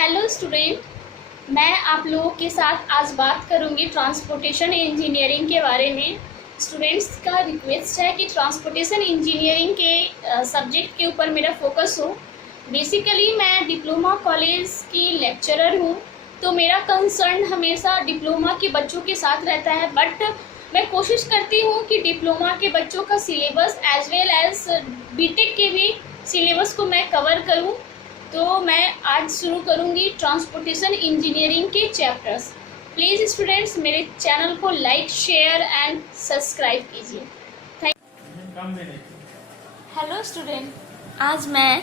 Hello student, मैं आप लोगों के साथ आज बात करूंगी ट्रांसपोर्टेशन इंजीनियरिंग के बारे में। स्टूडेंट्स का रिक्वेस्ट है कि ट्रांसपोर्टेशन इंजीनियरिंग के सब्जेक्ट के ऊपर मेरा फोकस हो। बेसिकली मैं डिप्लोमा कॉलेज की लेक्चरर हूँ, तो मेरा कंसर्न हमेशा डिप्लोमा के बच्चों के साथ रहता है। बट मैं कोशिश करती हूँ कि डिप्लोमा के बच्चों का syllabus as well as BTech के भी सिलेबस को मैं कवर करूँ। तो मैं आज शुरू करूंगी ट्रांसपोर्टेशन इंजीनियरिंग के चैप्टर्स। प्लीज़ स्टूडेंट्स मेरे चैनल को लाइक, शेयर एंड सब्सक्राइब कीजिए। हेलो स्टूडेंट, आज मैं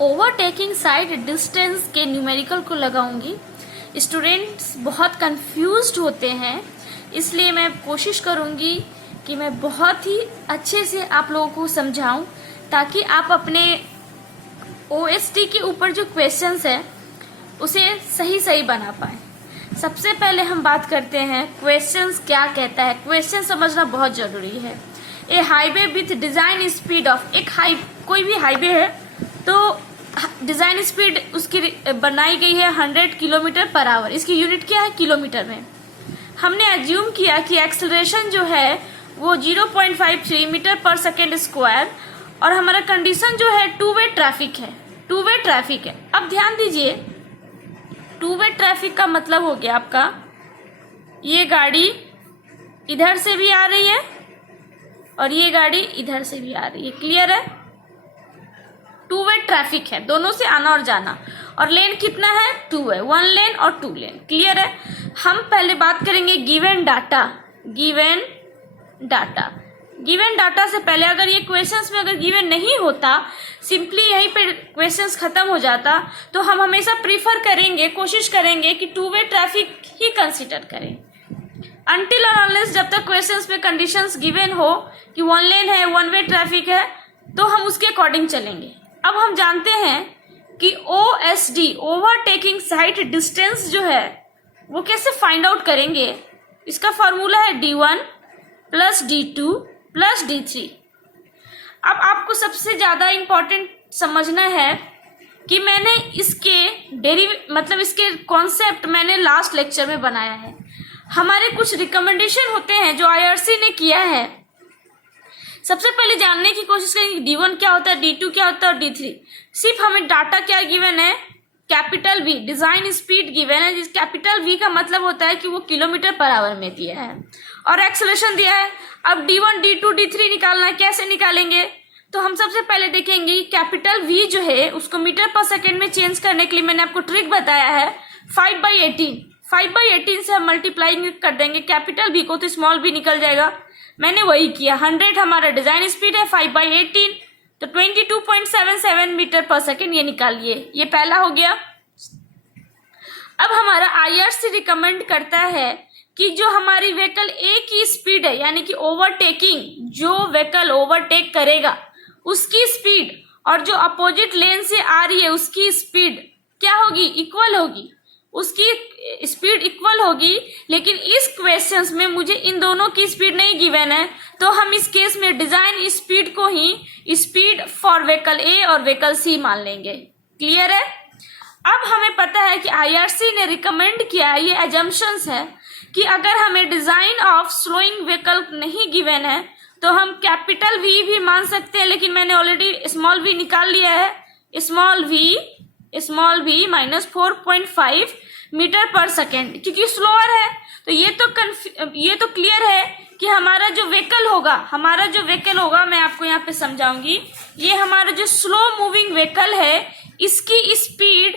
ओवरटेकिंग साइड डिस्टेंस के न्यूमेरिकल को लगाऊंगी। स्टूडेंट्स बहुत कंफ्यूज्ड होते हैं, इसलिए मैं कोशिश करूंगी कि मैं बहुत ही अच्छे से आप लोगों को समझाऊं ताकि आप अपने OST के ऊपर जो क्वेश्चंस है उसे सही बना पाए। सबसे पहले हम बात करते हैं क्वेश्चंस क्या कहता है। क्वेश्चन समझना बहुत जरूरी है। A highway with design speed of, कोई भी हाईवे है तो डिजाइन स्पीड उसकी बनाई गई है 100 किलोमीटर पर आवर। इसकी यूनिट क्या है? किलोमीटर में। हमने एज्यूम किया कि एक्सेलरेशन जो है वो 0.53 मीटर पर सेकेंड स्क्वायर, और हमारा कंडीशन जो है टू वे ट्रैफिक है। अब ध्यान दीजिए, टू वे ट्रैफिक का मतलब हो गया आपका ये गाड़ी इधर से भी आ रही है और ये गाड़ी इधर से भी आ रही है। क्लियर है? टू वे ट्रैफिक है, दोनों से आना और जाना। और लेन कितना है? 2 है, 1 लेन और 2 लेन। क्लियर है? हम पहले बात करेंगे गिवन डाटा से पहले। अगर ये क्वेश्चंस में अगर गिवन नहीं होता, सिंपली यहीं पे क्वेश्चंस खत्म हो जाता, तो हम हमेशा प्रीफर करेंगे, कोशिश करेंगे कि टू वे ट्रैफिक ही कंसीडर करें। अनटिल और अनलेस जब तक क्वेश्चंस में कंडीशंस गिवन हो कि 1 लेन है, 1 वे ट्रैफिक है, तो हम उसके अकॉर्डिंग चलेंगे। अब हम जानते हैं कि OSD ओवरटेकिंग साइट डिस्टेंस जो है वो कैसे फाइंड आउट करेंगे। इसका फॉर्मूला है D1 plus D2 plus D3। अब आपको सबसे ज्यादा इंपॉर्टेंट समझना है कि मैंने इसके कॉन्सेप्ट मैंने लास्ट लेक्चर में बनाया है। हमारे कुछ रिकमेंडेशन होते हैं जो IRC ने किया है। सबसे पहले जानने की कोशिश करेंगे D1 क्या होता है, D2 क्या होता है और D3। सिर्फ हमें डाटा क्या गिवन है? Capital V, design speed given है। जिस कैपिटल V का मतलब होता है कि वो किलोमीटर पर आवर में दिया है और एक्सेलरेशन दिया है। अब D1, D2, D3 निकालना है। कैसे निकालेंगे? तो हम सबसे पहले देखेंगे कैपिटल V जो है उसको मीटर पर सेकेंड में चेंज करने के लिए मैंने आपको ट्रिक बताया है 5/18 से हम मल्टीप्लाई कर देंगे कैपिटल V को, तो स्मॉल v निकल जाएगा। मैंने वही किया। 100 हमारा डिजाइन स्पीड है, 5/18 तो 22.77 मीटर पर सेकेंड ये निकालिए। ये पहला हो गया। अब हमारा IRC रिकमेंड करता है कि जो हमारी व्हीकल A की स्पीड है, यानी कि ओवरटेकिंग, जो व्हीकल ओवरटेक करेगा उसकी स्पीड और जो अपोजिट लेन से आ रही है उसकी स्पीड क्या होगी? इक्वल होगी। उसकी स्पीड इक्वल होगी। लेकिन इस क्वेश्चंस में मुझे इन दोनों की स्पीड नहीं गिवन है, तो हम इस केस में डिजाइन स्पीड को ही स्पीड फॉर व्हीकल A और व्हीकल C मान लेंगे। क्लियर है? अब हमें पता है कि IRC ने रिकमेंड किया है, ये एजम्पशंस है कि अगर हमें डिजाइन ऑफ स्लोइंग व्हीकल नहीं गिवन है तो हम कैपिटल V भी मान सकते हैं, लेकिन मैंने ऑलरेडी स्मॉल v निकाल लिया है। स्मॉल v माइनस 4.5 मीटर पर सेकेंड, क्योंकि स्लोअर है। तो ये तो क्लियर है कि हमारा जो व्हीकल होगा मैं आपको यहाँ पे समझाऊंगी। ये हमारा जो स्लो मूविंग व्हीकल है इसकी स्पीड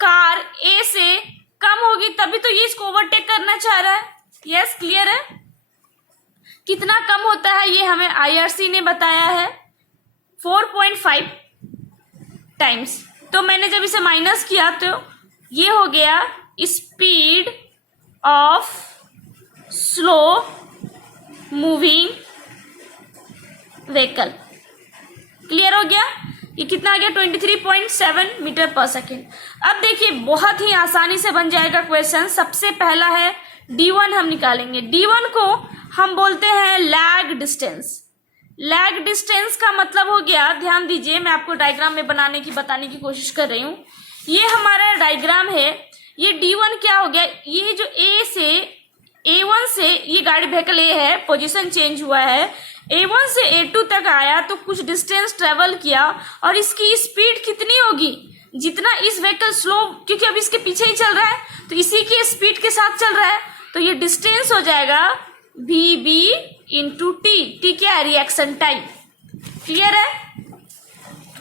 कार A से कम होगी, तभी तो ये इसको ओवरटेक करना चाह रहा है। यस, क्लियर है? कितना कम होता है ये हमें IRC ने बताया है 4.5 टाइम्स। तो मैंने जब इसे माइनस किया तो ये हो गया speed of slow moving vehicle. Clear हो गया? ये कितना आ गया? 23.7 मीटर पर सेकेंड। अब देखिए बहुत ही आसानी से बन जाएगा क्वेश्चन। सबसे पहला है D1 हम निकालेंगे। D1 को हम बोलते हैं लैग डिस्टेंस। लैग डिस्टेंस का मतलब हो गया, ध्यान दीजिए मैं आपको डायग्राम में बताने की कोशिश कर रही हूँ। ये हमारा डायग्राम है। ये D1 क्या हो गया, ये जो A से A1 से ये गाड़ी व्हीकल A है, पोजीशन चेंज हुआ है, A1 से A2 तक आया तो कुछ डिस्टेंस ट्रेवल किया और इसकी स्पीड कितनी होगी, जितना इस व्हीकल स्लो, क्योंकि अब इसके पीछे ही चल रहा है तो इसी की स्पीड के साथ चल रहा है, तो ये डिस्टेंस हो जाएगा VB इंटू T क्या है, रिएक्शन टाइम। क्लियर है?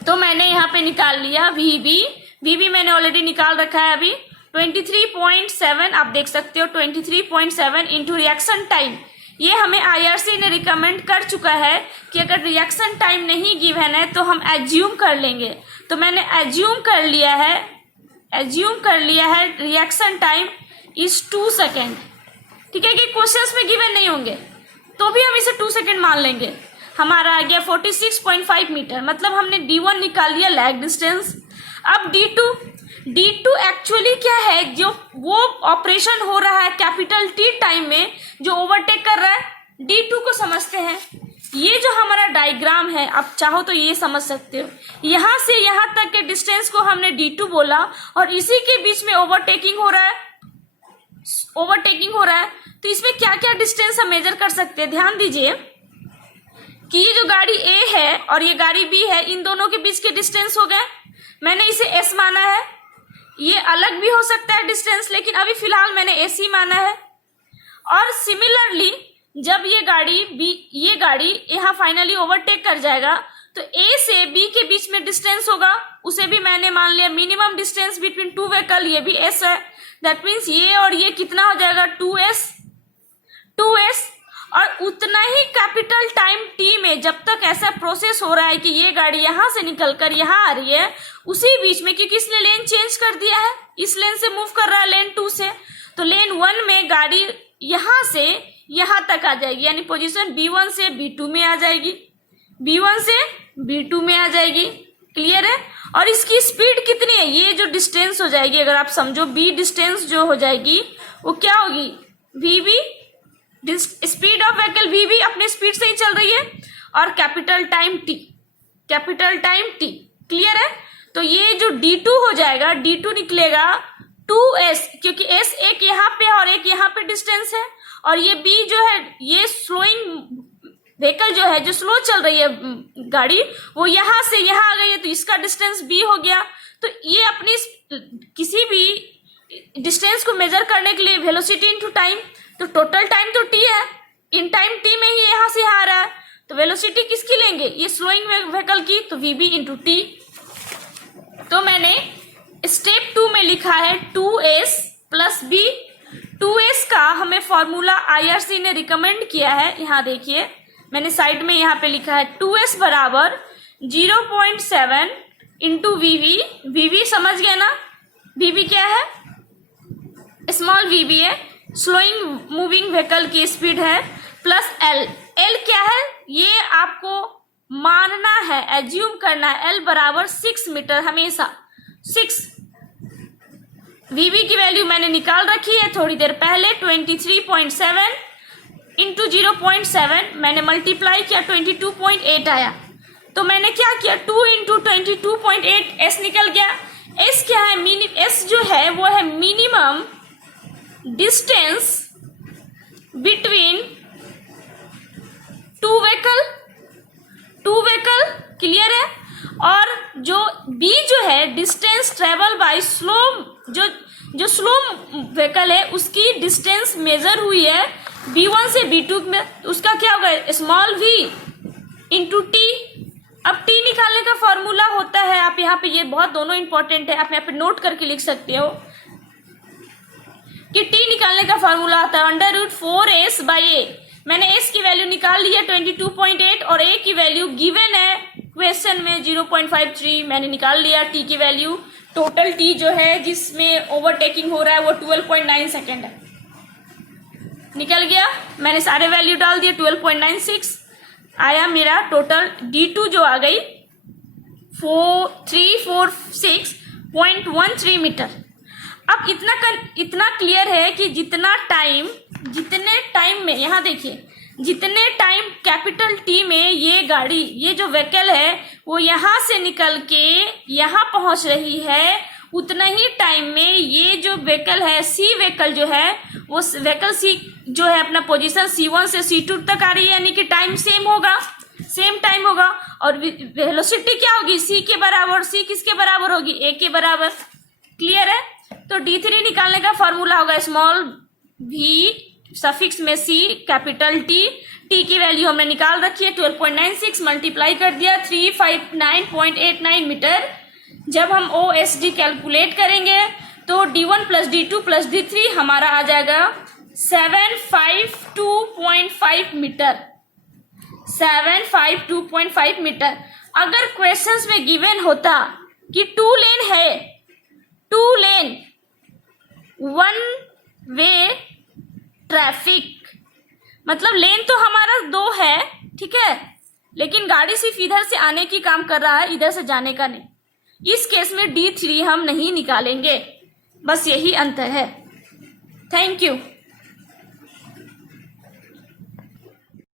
तो मैंने यहाँ पे निकाल लिया VB मैंने ऑलरेडी निकाल रखा है अभी 23.7, आप देख सकते हो 23.7 इंटू रिएक्शन टाइम। ये हमें IRC ने रिकमेंड कर चुका है कि अगर रिएक्शन टाइम नहीं गिवन है तो हम एज्यूम कर लेंगे, तो मैंने एज्यूम कर लिया है रिएक्शन टाइम इज 2 सेकेंड। ठीक है कि क्वेश्चंस में गिवन नहीं होंगे तो भी हम इसे 2 सेकेंड मान लेंगे। हमारा आ गया 46.5 मीटर, मतलब हमने D1 निकाल लिया लैग डिस्टेंस। अब D2 एक्चुअली क्या है, जो वो ऑपरेशन हो रहा है कैपिटल T टाइम में जो ओवरटेक कर रहा है, D2 को समझते हैं। ये जो हमारा डायग्राम है, आप चाहो तो ये समझ सकते हो, यहाँ से यहाँ तक के डिस्टेंस को हमने D2 बोला और इसी के बीच में ओवरटेकिंग हो रहा है। तो इसमें क्या क्या डिस्टेंस हम मेजर कर सकते हैं, ध्यान दीजिए कि ये जो गाड़ी A है और ये गाड़ी B है, इन दोनों के बीच के डिस्टेंस हो गए, मैंने इसे S माना है। ये अलग भी हो सकता है डिस्टेंस, लेकिन अभी फिलहाल मैंने AC माना है। और सिमिलरली जब ये गाड़ी यहाँ फाइनली ओवरटेक कर जाएगा तो A से B के बीच में डिस्टेंस होगा, उसे भी मैंने मान लिया minimum distance between two vehicle, ये भी S है। दैट मीन्स ये और ये कितना हो जाएगा 2S। और उतना ही कैपिटल टाइम T में जब तक ऐसा प्रोसेस हो रहा है कि ये गाड़ी यहाँ से निकलकर यहाँ आ रही है, उसी बीच में क्योंकि इसने लेन चेंज कर दिया है, इस लेन से मूव कर रहा है लेन 2 से, तो लेन 1 में गाड़ी यहाँ से यहाँ तक आ जाएगी, यानी पोजीशन B1 से B2 में आ जाएगी। क्लियर है? और इसकी स्पीड कितनी है, ये जो डिस्टेंस हो जाएगी, अगर आप समझो B डिस्टेंस जो हो जाएगी वो क्या होगी, VB, speed of vehicle VB अपने स्पीड से ही चल रही है, और कैपिटल टाइम T। क्लियर है? तो ये जो D2 हो जाएगा, D2 निकलेगा 2S, क्योंकि S एक यहाँ पे और एक यहाँ पे डिस्टेंस है, और ये B जो है, ये स्लोइंग व्हीकल जो है, जो स्लो चल रही है गाड़ी, वो यहाँ से यहाँ आ गई है, तो इसका डिस्टेंस B हो गया। तो ये अपनी किसी भी डिस्टेंस को मेजर करने के लिए वेलोसिटी इनटू टाइम, तो टोटल टाइम तो T है, इन टाइम T में ही यहाँ से यहाँ आ रहा है, तो वेलोसिटी किसकी लेंगे, ये स्लोइंग व्हीकल की, तो VB इंटू T। तो मैंने स्टेप 2 में लिखा है 2S प्लस B। 2S का हमें फॉर्मूला IRC ने रिकमेंड किया है, यहाँ देखिए मैंने साइड में यहाँ पे लिखा है 2S बराबर 0.7 इंटू VB समझ गए ना, VB क्या है, स्मॉल VB है, स्लोइंग मूविंग व्हीकल की स्पीड है, प्लस L क्या है, ये आपको मानना है, एज्यूम करना है, L बराबर 6 मीटर, हमेशा 6। VB की वैल्यू मैंने निकाल रखी है थोड़ी देर पहले, 23.7 इंटू 0.7 मैंने मल्टीप्लाई किया, 22.8 आया। तो मैंने क्या किया, 2 इंटू 22.8 S निकल गया। S क्या है, S जो है वो है minimum distance between two vehicle. Clear है? और जो B जो है डिस्टेंस ट्रेवल बाय स्लो, जो स्लो व्हीकल है उसकी डिस्टेंस मेजर हुई है B1 से B2 में, उसका क्या होगा, स्मॉल v इंटू T। अब T निकालने का फॉर्मूला होता है, आप यहाँ पे, ये बहुत दोनों इंपॉर्टेंट है, आप यहाँ पे नोट करके लिख सकते हो कि T निकालने का फॉर्मूला आता है √4S/A। मैंने S की वैल्यू निकाल ली है 22.8 और A की वैल्यू गिवन है क्वेश्चन में 0.53, मैंने निकाल लिया T की वैल्यू। टोटल T जो है जिसमें ओवरटेकिंग हो रहा है वो 12.9 सेकेंड है, निकल गया। मैंने सारे वैल्यू डाल दिए, 12.96 आया मेरा टोटल। D2 जो आ गई 346.13 मीटर। अब इतना क्लियर है कि जितने टाइम में, यहाँ देखिए, जितने टाइम कैपिटल T में ये गाड़ी, ये जो व्हीकल है वो यहाँ से निकल के यहाँ पहुंच रही है, उतना ही टाइम में ये जो व्हीकल है सी व्हीकल जो है वो व्हीकल सी जो है अपना पोजीशन C1 से C2 तक आ रही है, यानी कि टाइम सेम होगा, सेम टाइम होगा। और वेलोसिटी क्या होगी, सी के बराबर। सी किसके बराबर होगी, ए के बराबर। क्लियर है। तो D3 निकालने का फॉर्मूला होगा स्मॉल v सफिक्स में सी कैपिटल टी। टी की वैल्यू हमने निकाल रखी है 12.96, मल्टीप्लाई कर दिया 359.89 मीटर। जब हम OSD कैलकुलेट करेंगे तो D1 plus D2 plus D3 हमारा आ जाएगा 752.5 मीटर। 752.5 मीटर। अगर क्वेश्चंस में गिवन होता कि 2 लेन है, 2 लेन 1 वे ट्रैफिक, मतलब लेन तो हमारा 2 है, ठीक है, लेकिन गाड़ी सिर्फ इधर से आने की काम कर रहा है, इधर से जाने का नहीं। इस केस में D3 हम नहीं निकालेंगे, बस यही अंतर है। Thank you.